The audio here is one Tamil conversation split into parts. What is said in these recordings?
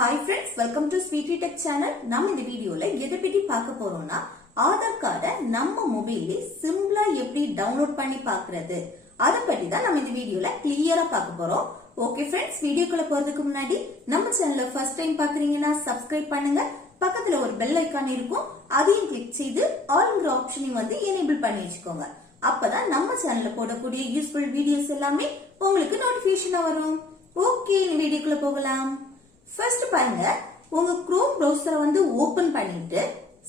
Hi friends, welcome to Sweetie Tech channel. நம்ம இந்த வீடியோல எதை பத்தி பார்க்க போறோம்னா ஆதார் கார்டை நம்ம மொபைல்ல சிம்பிளா எப்படி டவுன்லோட் பண்ணி பார்க்கிறது அத பத்தி தான் நம்ம இந்த வீடியோல கிளியரா பார்க்க போறோம். ஓகே ஃப்ரெண்ட்ஸ், வீடியோக்குள்ள போறதுக்கு முன்னாடி நம்ம சேனலை ஃபர்ஸ்ட் டைம் பாக்குறீங்கன்னா சப்ஸ்கிரைப் பண்ணுங்க. பக்கத்துல ஒரு பெல் ஐகான் இருக்கும், அதையும் கிளிக் செய்து ஆல்ங்கிற ஆப்ஷனையும் வந்து எனேபிள் பண்ணி வச்சுக்கோங்க. அப்பதான் நம்ம சேனல்ல போடக்கூடிய யூஸ்ஃபுல் வீடியோஸ் எல்லாமே உங்களுக்கு நோட்டிபிகேஷனா வரும். ஓகே, இந்த வீடியோக்குள்ள போகலாம். ஃபர்ஸ்ட் பாருங்க, உங்க குரோம் பிரவுசரை வந்து ஓபன் பண்ணிட்டு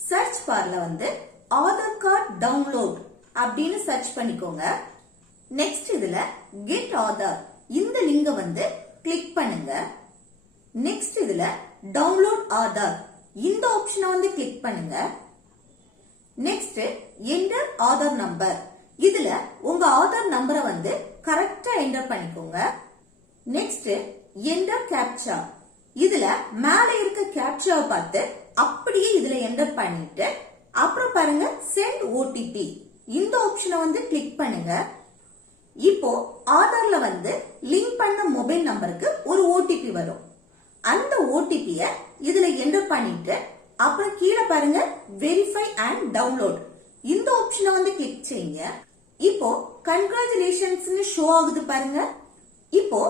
சர்ச் பார்ல வந்து ஆதார் கார்டு டவுன்லோட் அப்படின்னு சர்ச் பண்ணிக்கோங்க. நெக்ஸ்ட் இதுல கெட் ஆதார் இந்த லிங்க வந்து கிளிக் பண்ணுங்க. நெக்ஸ்ட் இதுல டவுன்லோட் ஆதார் இந்த ஆப்ஷனை வந்து கிளிக் பண்ணுங்க. நெக்ஸ்ட் என்டர் ஆதார் நம்பர், இதுல உங்க ஆதார் நம்பரை வந்து கரெக்டா என்டர் பண்ணிக்கோங்க. நெக்ஸ்ட் என்டர் கேப்சா, இதுல மேல இருக்க கேப்சாவை பார்த்து அப்படியே இதுல என்டர் பண்ணிட்டு அப்புறம் பாருங்க சென்ட் ஓடிபி இந்த ஆப்ஷனை வந்து கிளிக் பண்ணுங்க. இப்போ ஆதார்ல வந்து லிங்க் பண்ண மொபைல் நம்பருக்கு ஒரு ஓடிபி வரும். அந்த ஓடிபிய இதுல என்டர் பண்ணிட்டு அப்புறம் கீழே பாருங்க வெரிஃபை அண்ட் டவுன்லோட் இந்த ஆப்ஷனை வந்து கிளிக் செய்யுங்க. இப்போ கங்க்ராச்சுலேஷன்ஸ்னு ஷோ ஆகுது பாருங்க. இப்போ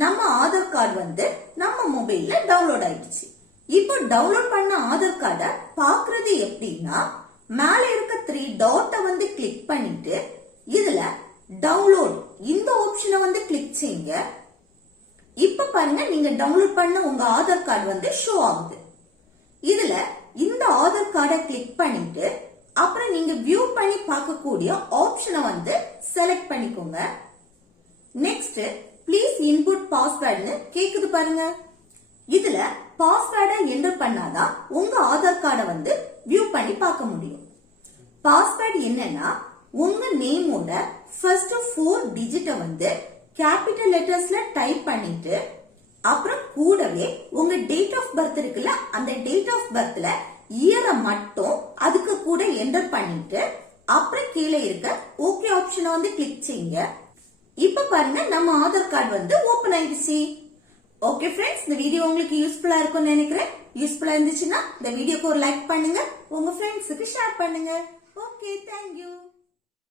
நம்ம ஆதார் கார்டு வந்து நம்ம மொபைல்ல டவுன்லோட் ஆயிடுச்சு. இப்போ டவுன்லோட் பண்ண ஆதார் கார்டை பாக்குறது எப்படின்னா மேல இருக்க 3 டாட்டை வந்து கிளிக் பண்ணிட்டு இதுல டவுன்லோட் இந்த ஆப்ஷனை வந்து கிளிக் செய்யுங்க. இப்ப பாருங்க, நீங்க டவுன்லோட் பண்ண உங்க ஆதார் கார்டு வந்து ஷோ ஆகுது. இதுல இந்த ஆதார் கார்டை கிளிக் பண்ணிட்டு அப்புறம் நீங்க வியூ பண்ணி பார்க்கக்கூடிய ஆப்ஷனை வந்து செலக்ட் பண்ணிக்கோங்க. நெக்ஸ்ட் ப்ளீஸ் இன்புட் பாஸ்வேர்ட்னு கேக்குது பாருங்க. இதுல பாஸ்வேர்டை என்டர் பண்ணாதான் உங்க ஆதார் கார்டை வந்து வியூ பண்ணி பார்க்க முடியும். பாஸ்வேர்டு என்னன்னா உங்க நேமோட ஃபர்ஸ்ட் 4 டிஜிட்டை வந்து கேபிட்டல் லெட்டர்ஸ்ல டைப் பண்ணிட்டு அப்புறம் கூடவே உங்க டேட் ஆஃப் பர்த் இருக்குல்ல, அந்த டேட் ஆஃப் பர்த்ல இயரை மட்டும் அதுக்கு கூட என்டர் பண்ணிட்டு அப்புறம் கீழே இருக்க ஓகே ஆப்ஷனை வந்து கிளிக் செய்யுங்க. இப்ப பாருங்க, நம்ம ஆதார் கார்டு வந்து ஓபன் ஆயிடுச்சு. ஓகே ஃப்ரெண்ட்ஸ், இந்த வீடியோ உங்களுக்கு யூஸ்ஃபுல்லா இருக்கும்னு நினைக்கிறேன். யூஸ்ஃபுல்லா இருந்துச்சுன்னா இந்த வீடியோக்கு ஒரு லைக் பண்ணுங்க, உங்க ஃப்ரெண்ட்ஸுக்கு ஷேர் பண்ணுங்க. Okay, thank you.